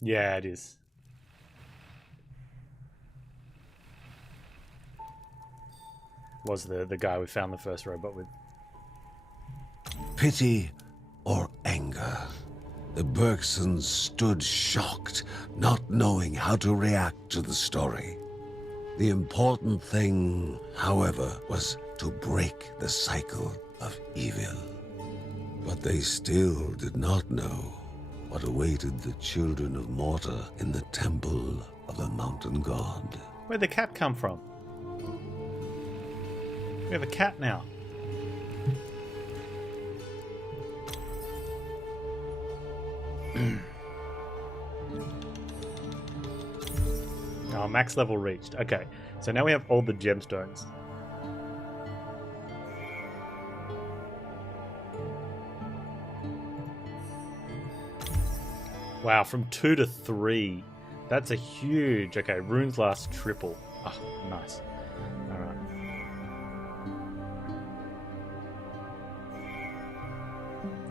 Yeah, it is. Was the guy we found the first robot with. Pity or anger? The Bergsons stood shocked, not knowing how to react to the story. The important thing, however, was to break the cycle of evil. But they still did not know what awaited the Children of Morta in the temple of the mountain god. Where'd the cat come from? We have a cat now. Oh, max level reached. Okay, so now we have all the gemstones. Wow, from 2 to 3. That's a huge... Okay, runes last triple. Oh, nice. Alright.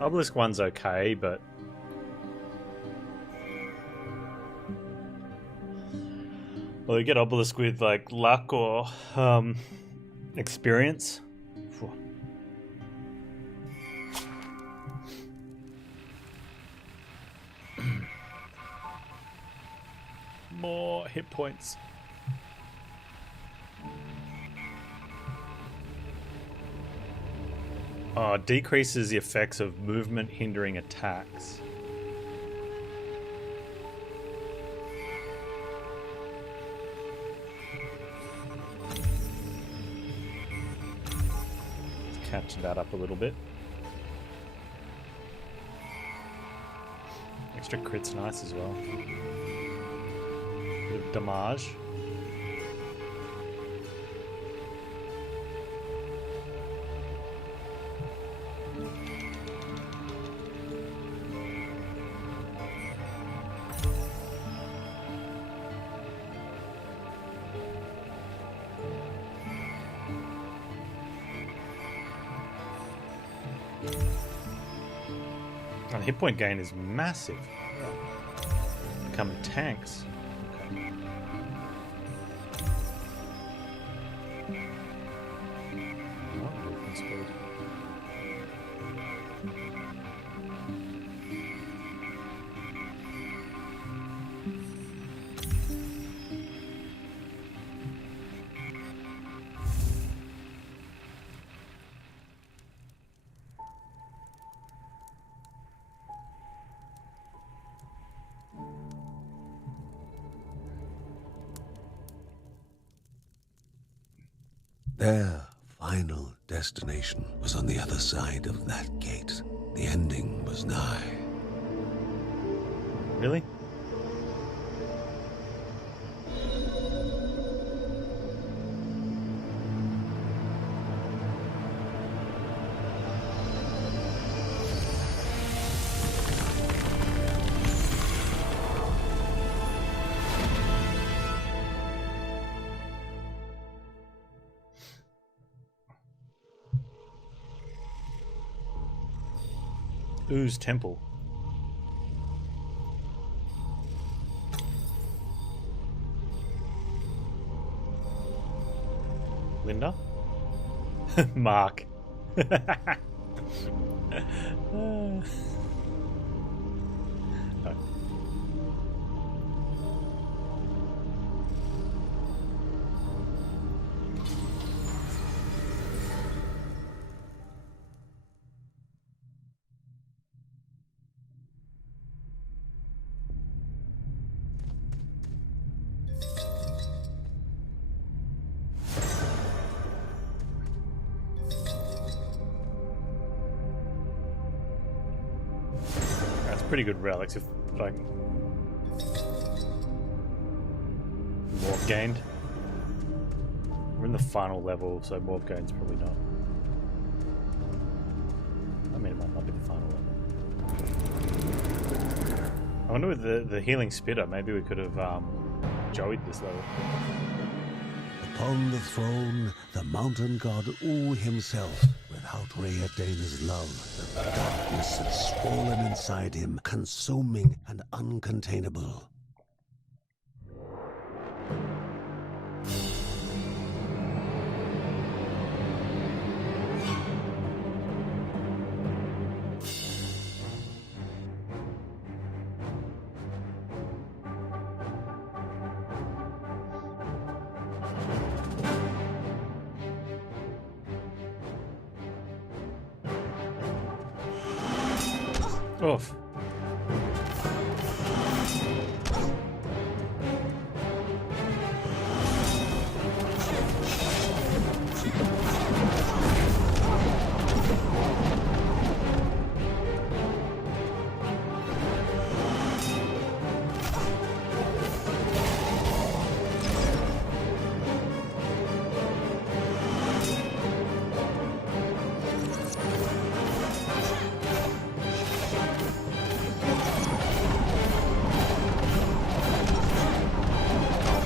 Obelisk 1's okay, but... Well, you get Obelisk with, like, luck or experience. Phew. More hit points. Oh, decreases the effects of movement hindering attacks. Let's catch that up a little bit. Extra crit's nice as well. Bit of damage. And hit point gain is massive. Become tanks. Okay. Oh, movement speed. Their final destination was on the other side of that gate. The ending was nigh. Really? Ooze Temple. Linda? Mark. No. Pretty good relics if like morph gained. We're in the final level, so morph gain's probably not. I mean, it might not be the final level. I wonder with the healing spitter, maybe we could have joeyed this level. Upon the throne, the mountain god himself, with Without Rheadena's love, the darkness had swollen inside him, consuming and uncontainable. Oof.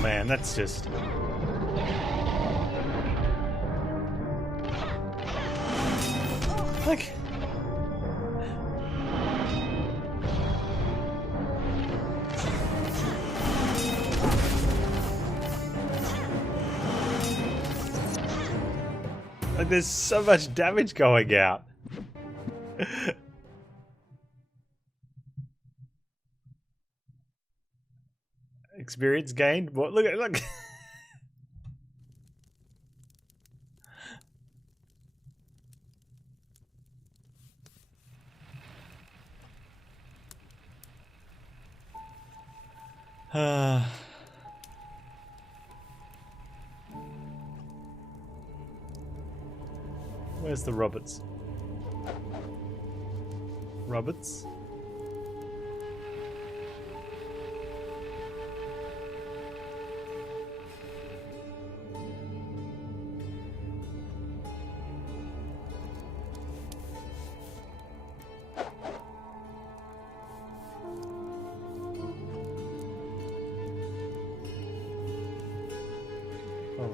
Man, that's just... Like... Like, there's so much damage going out. Experience gained? What? Look at look. Where's the Roberts? Roberts?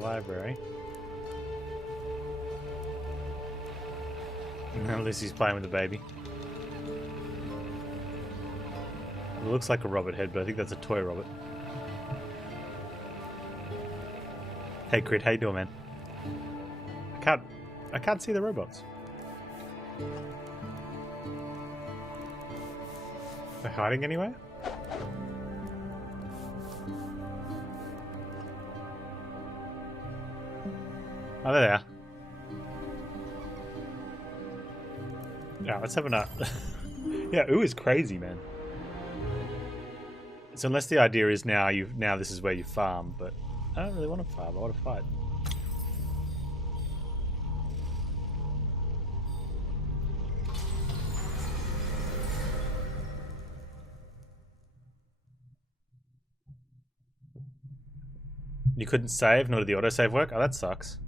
Library. Now Lucy's playing with the baby. It looks like a Robert head, but I think that's a toy Robert. Hey Crit, how you doing, man? I can't see the robots. They're hiding anywhere? Oh, there they are. Yeah, let's have a nut. Yeah, ooh is crazy, man. So unless the idea is now this is where you farm, but I don't really want to farm, I want to fight. You couldn't save, nor did the autosave work? Oh, that sucks.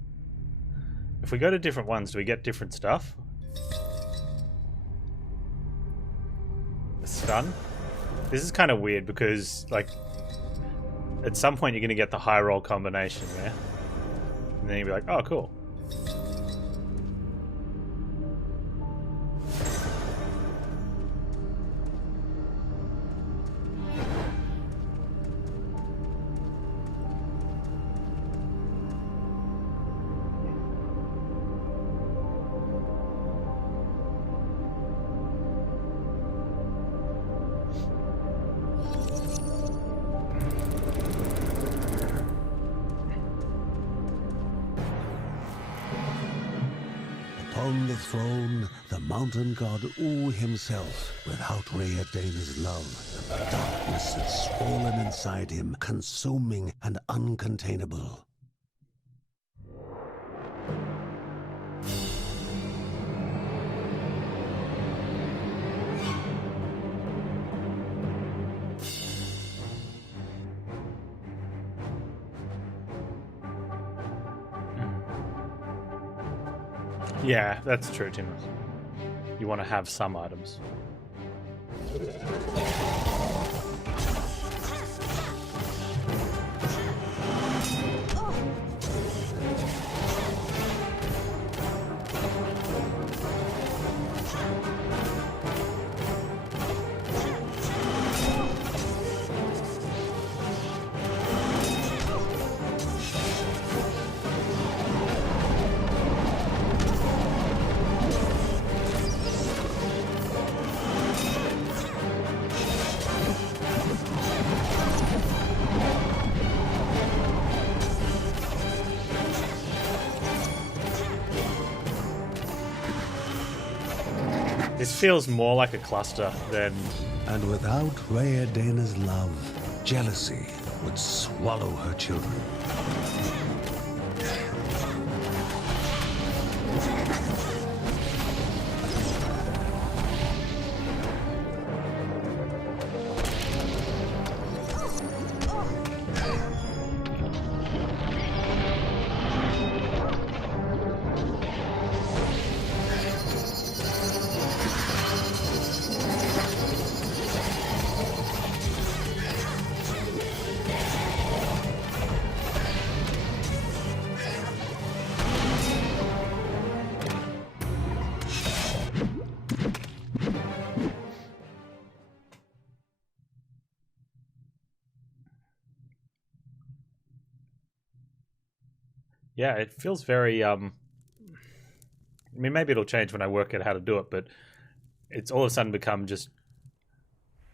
If we go to different ones, do we get different stuff? A stun? This is kind of weird because, like, at some point you're going to get the high roll combination, yeah? And then you'll be like, oh, cool. On the throne, the mountain god U himself, without Rheadena's love, the darkness had swollen inside him, consuming and uncontainable. Yeah, that's true, Tim. You want to have some items. This feels more like a cluster than... And without Rhaedaena's love, jealousy would swallow her children. Yeah, it feels very... I mean, maybe it'll change when I work out how to do it, but it's all of a sudden become just...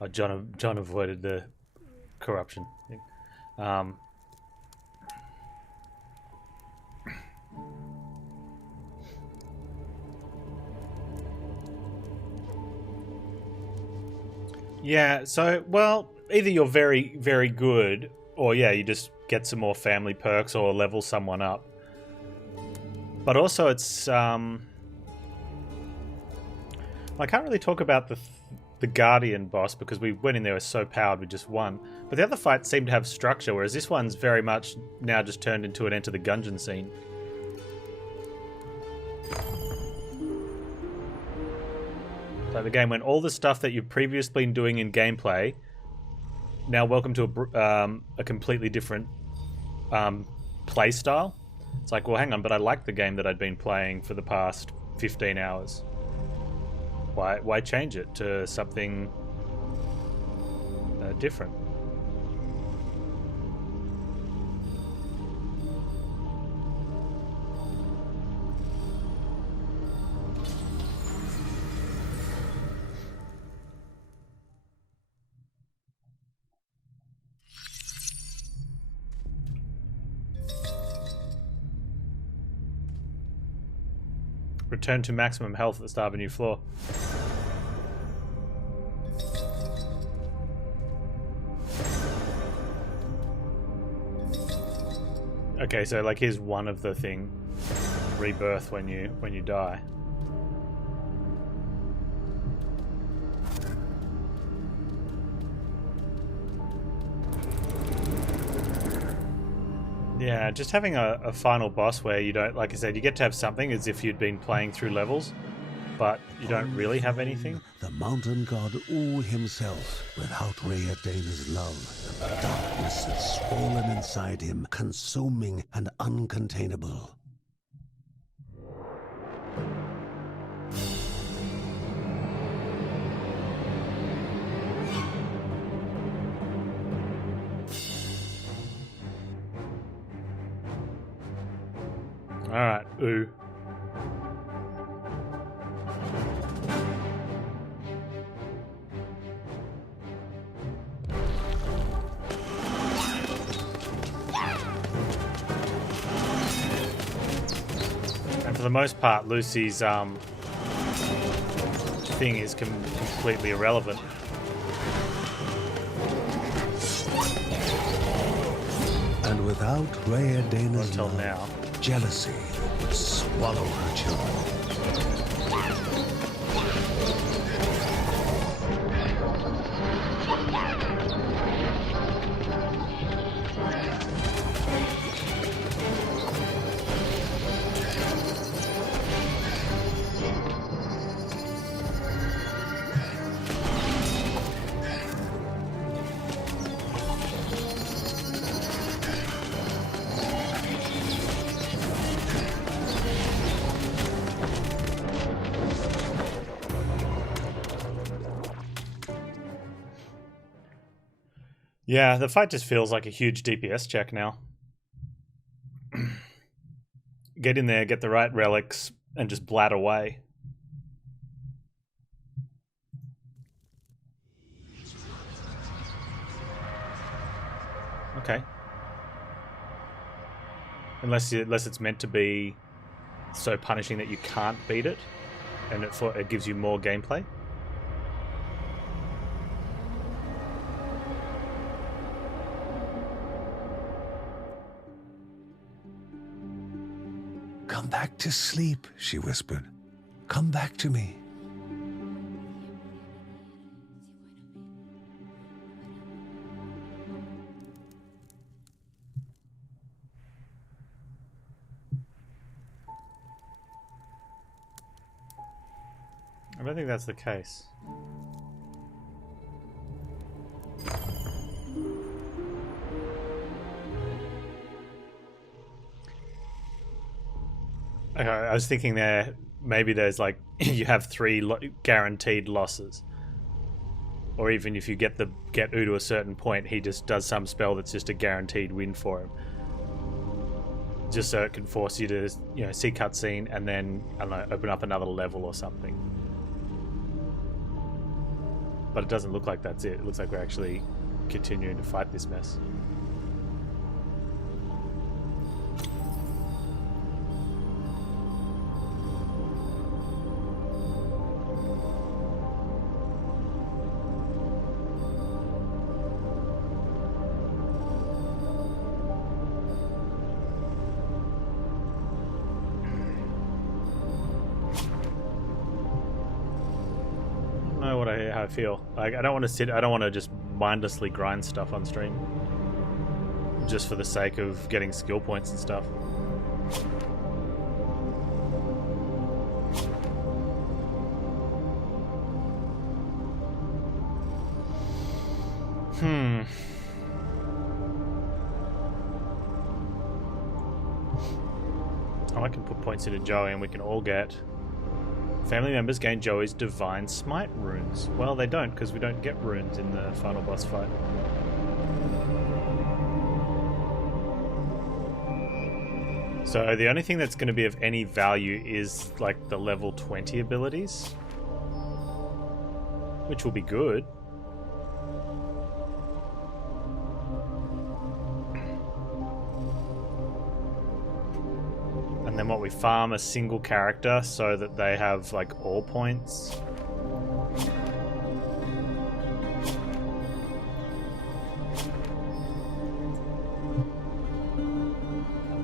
Oh, John avoided the corruption thing. Yeah, so, well, either you're very, very good, or yeah, you just get some more family perks or level someone up. But also it's... I can't really talk about the Guardian boss because we went in there so powered we just won. But the other fights seem to have structure, whereas this one's very much now just turned into an Enter the Gungeon scene. So the game went all the stuff that you've previously been doing in gameplay, now welcome to a completely different play style. It's like, well, hang on, but I like the game that I'd been playing for the past 15 hours. Why change it to something different? Return to maximum health at the start of a new floor. Okay, so like here's one of the thing, rebirth when you die. Yeah, just having a final boss where you don't, like I said, you get to have something as if you'd been playing through levels, but you don't really have anything. The mountain god Oo himself, without Rhaedaena's love, the darkness that's swollen inside him, consuming and uncontainable. Alright, ooh. And for the most part, Lucy's thing is completely irrelevant. And without Rhaedaena's Until love, now. jealousy would swallow her children. Yeah, the fight just feels like a huge DPS check now. Get in there, get the right relics, and just blat away. Okay. Unless it's meant to be so punishing that you can't beat it. and it gives you more gameplay. Come back to sleep, she whispered. Come back to me. I don't think that's the case. Okay, I was thinking there, maybe there's like, you have 3 guaranteed losses. Or even if you get U to a certain point, he just does some spell that's just a guaranteed win for him. Just so it can force you to, see cutscene and then, I don't know, open up another level or something. But it doesn't look like that's it. It looks like we're actually continuing to fight this mess. How I feel. Like, I don't want to just mindlessly grind stuff on stream just for the sake of getting skill points and stuff. Oh, I can put points into Joey and we can all get... Family members gain Joey's Divine Smite runes. Well, they don't, because we don't get runes in the final boss fight. So the only thing that's going to be of any value is like the level 20 abilities, which will be good. And then what, we farm a single character so that they have like all points.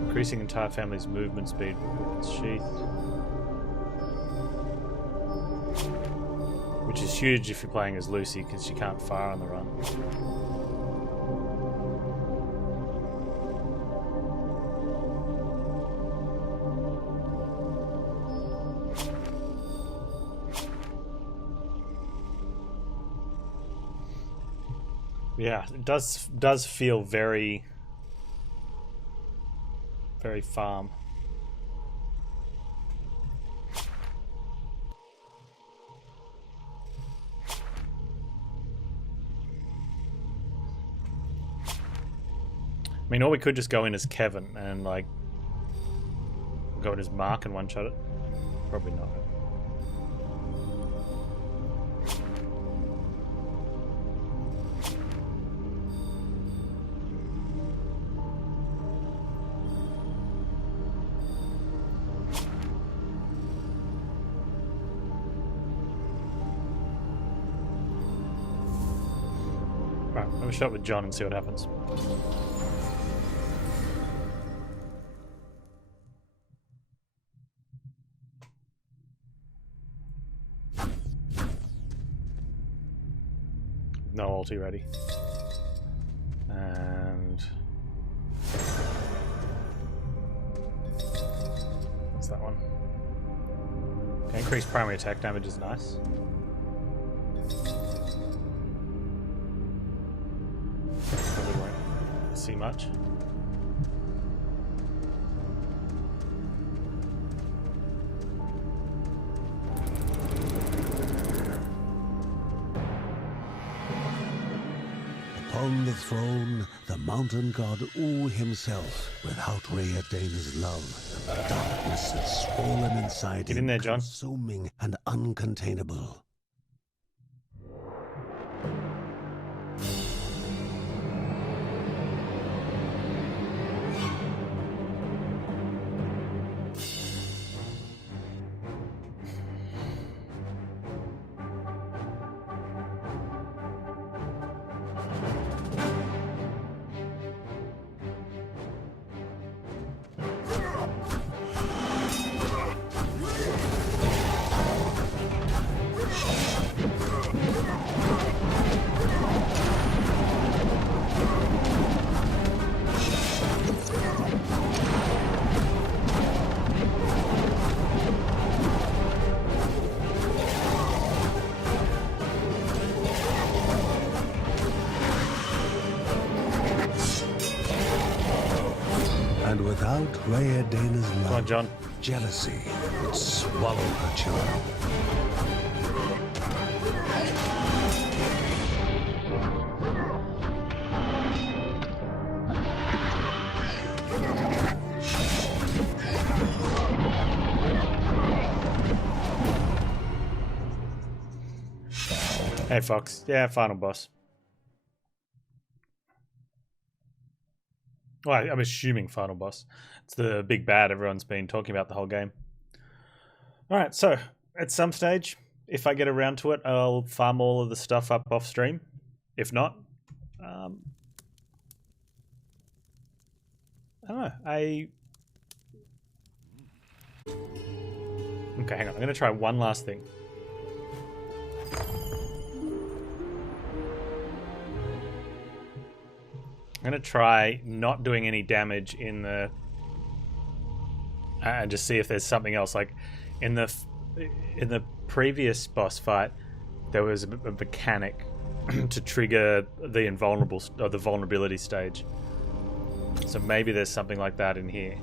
Increasing entire family's movement speed with sheath. Which is huge if you're playing as Lucy because she can't fire on the run. Yeah, it does feel very, very farm. I mean, or we could just go in as Kevin and like go in as Mark and one-shot it. Probably not. Right, have a shot with John and see what happens. No ulti ready. And what's that one? Okay, increased primary attack damage is nice. Probably won't see much. On the throne, the mountain god U himself, without Rheadena's love, the darkness had swollen inside Get him, in there, John. consuming and uncontainable. Without Rheadena's love, Come on, John. jealousy would swallow her children. Hey, Fox. Yeah, final boss. Well, I'm assuming final boss. It's the big bad everyone's been talking about the whole game. Alright, so at some stage, if I get around to it, I'll farm all of the stuff up off stream. If not, I don't know. Okay, hang on. I'm going to try one last thing. I'm going to try not doing any damage in the... and just see if there's something else. Like, in the previous boss fight, there was a mechanic to trigger the the vulnerability stage. So maybe there's something like that in here.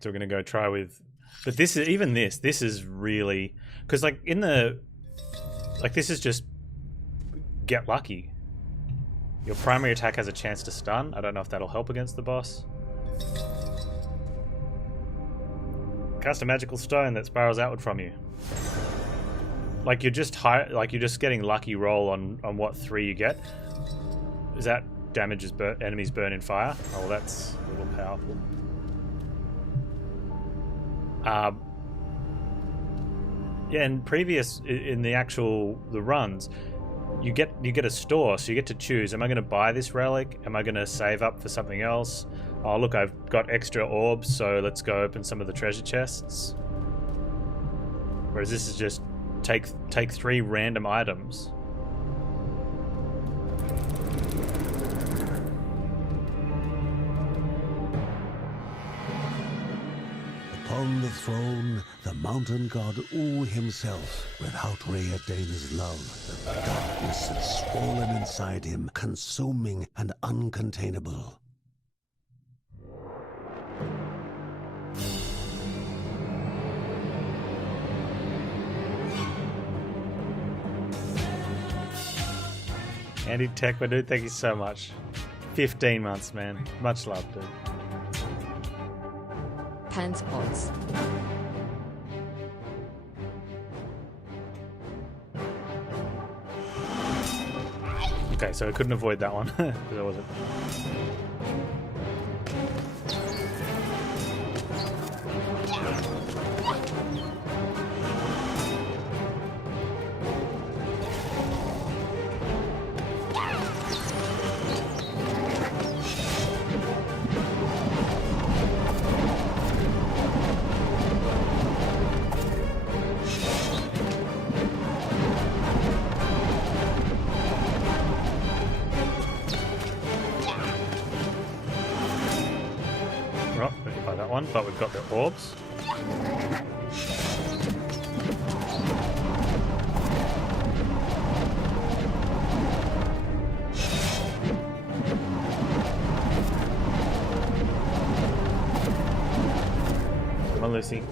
So we're gonna go try with, but this is really, because like in the, like this is just get lucky. Your primary attack has a chance to stun. I don't know if that'll help against the boss. Cast a magical stone that spirals outward from you. Like you're just you're just getting lucky roll on what 3 you get. Is that damages enemies burn in fire? Oh, well, that's a little powerful. Yeah, in the runs, you get a store, so you get to choose. Am I going to buy this relic? Am I going to save up for something else? Oh, look, I've got extra orbs, so let's go open some of the treasure chests. Whereas this is just take 3 random items. Upon the throne, the mountain god U himself, without Rheadena's love, the darkness had swollen inside him, consuming and uncontainable. Andy Tech, my dude, thank you so much. 15 months, man. Much love, dude. Panz odds. Okay, so I couldn't avoid that one because I wasn't. But we've got the orbs. Come on, Lucy.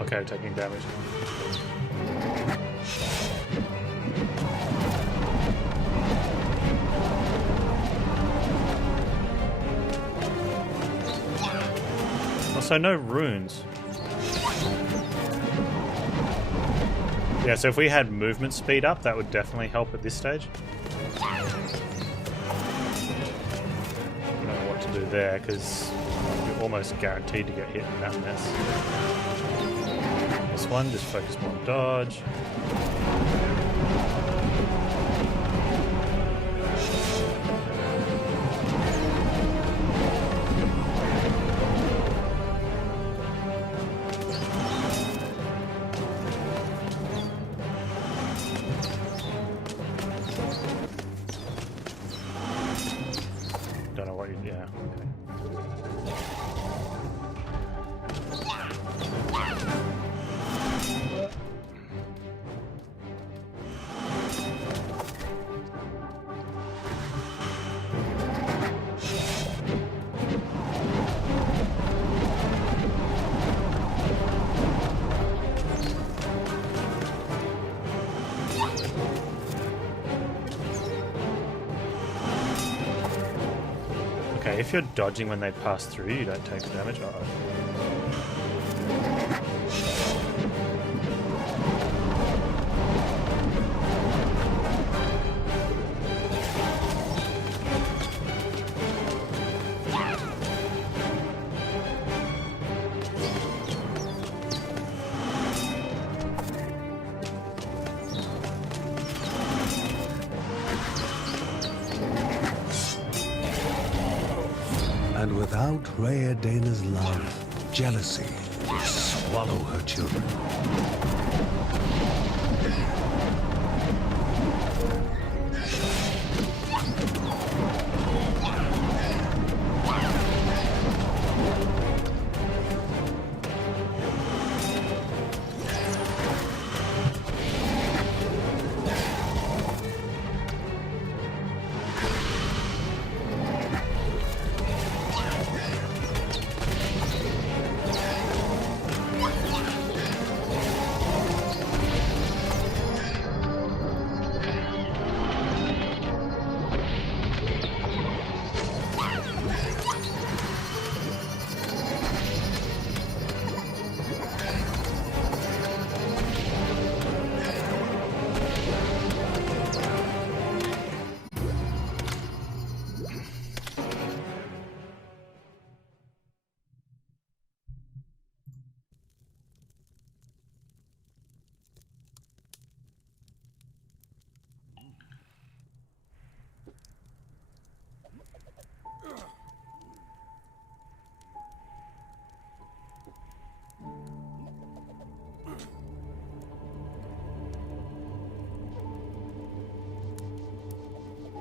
Okay, taking damage. Also, no runes. Yeah, so if we had movement speed up, that would definitely help at this stage. I don't know what to do there, because you're almost guaranteed to get hit in that mess. This one, just focus more on dodge. if you're dodging when they pass through, you don't take the damage. And without Rhea Dana's love, jealousy would swallow her children.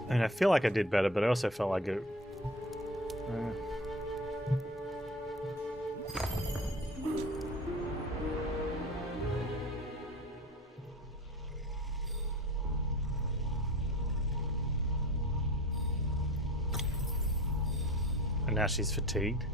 I mean, I feel like I did better, but I also felt like it... And now she's fatigued.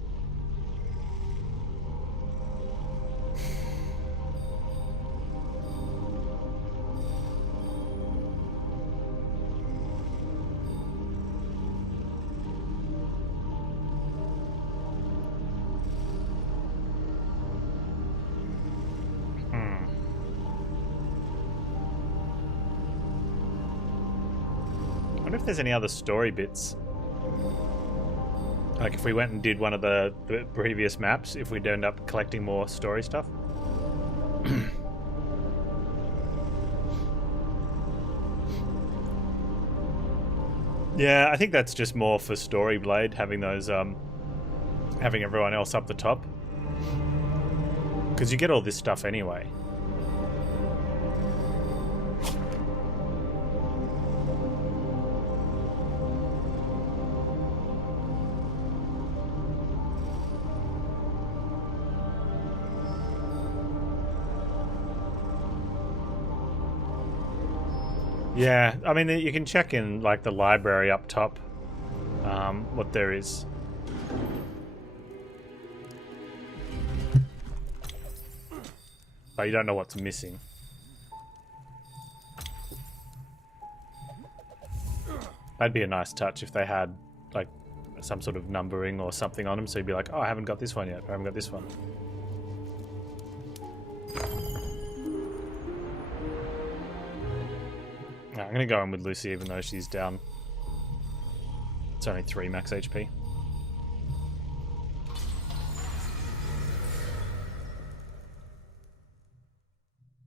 I wonder if there's any other story bits. Like if we went and did one of the previous maps, if we'd end up collecting more story stuff. Yeah, I think that's just more for Storyblade, having those, having everyone else up the top. Because you get all this stuff anyway. Yeah, I mean, you can check in, like, the library up top, what there is. But you don't know what's missing. That'd be a nice touch if they had, like, some sort of numbering or something on them, so you'd be like, oh, I haven't got this one yet, or I haven't got this one. I'm going to go in with Lucy even though she's down. It's only 3 max HP.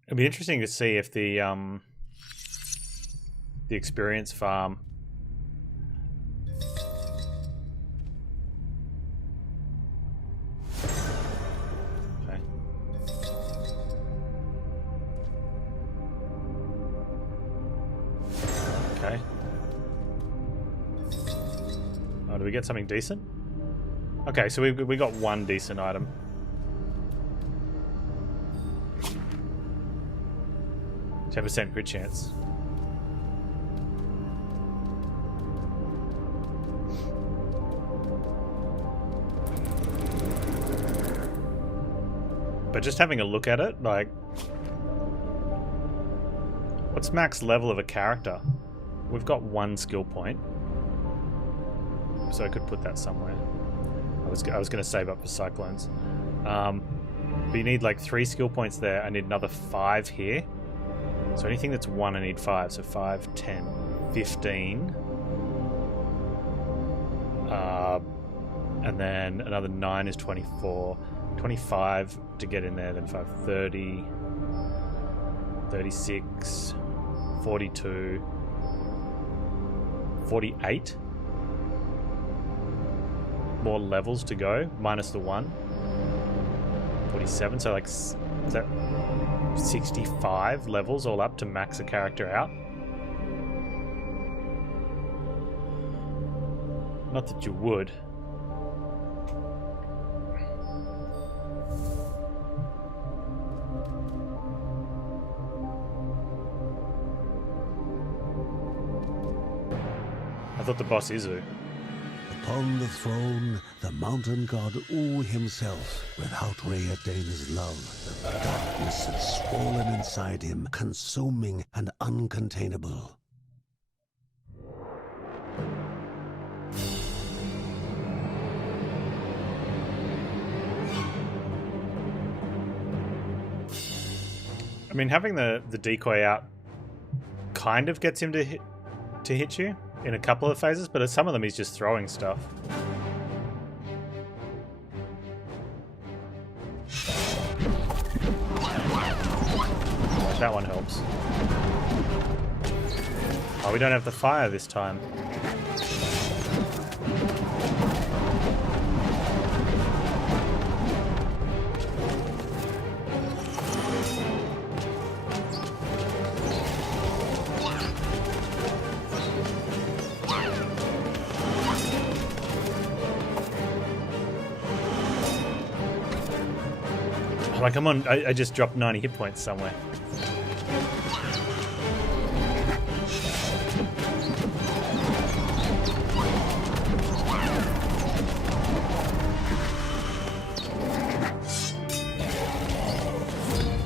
It'll be interesting to see if the experience farm Okay. Oh, do we get something decent? Okay, so we got one decent item. %10 crit chance. But just having a look at it, like, what's max level of a character? We've got 1 skill point. so I could put that somewhere. I was going to save up for cyclones. But you need like 3 skill points there. I need another 5 here. So anything that's 1, I need 5. So 5, 10, 15. And then another 9 is 24. 25 to get in there, then 5, 30, 36, 42, 48. More levels to go, minus the 1. 47, so like, is that 65 levels all up to max a character out? Not that you would. I thought the boss Izu. Upon the throne, the mountain god U himself, without Rheadena's love, the darkness had swollen inside him, consuming and uncontainable. I mean, having the decoy out kind of gets him to hit you in a couple of phases, but at some of them he's just throwing stuff. That one helps. Oh, we don't have the fire this time. Like I'm on, I just dropped 90 hit points somewhere.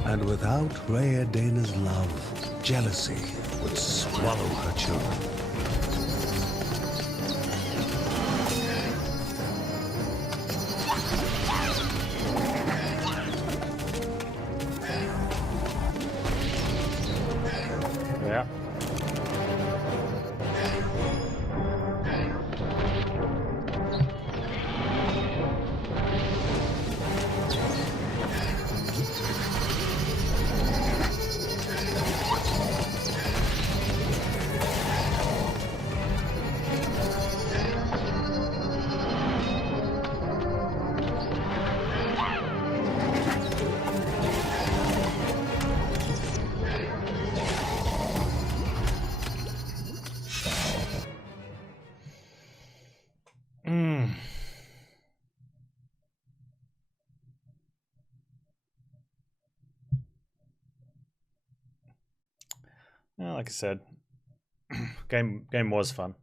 And without Rheadena's love, jealousy would swallow her children. Yeah. Well, like I said, game was fun.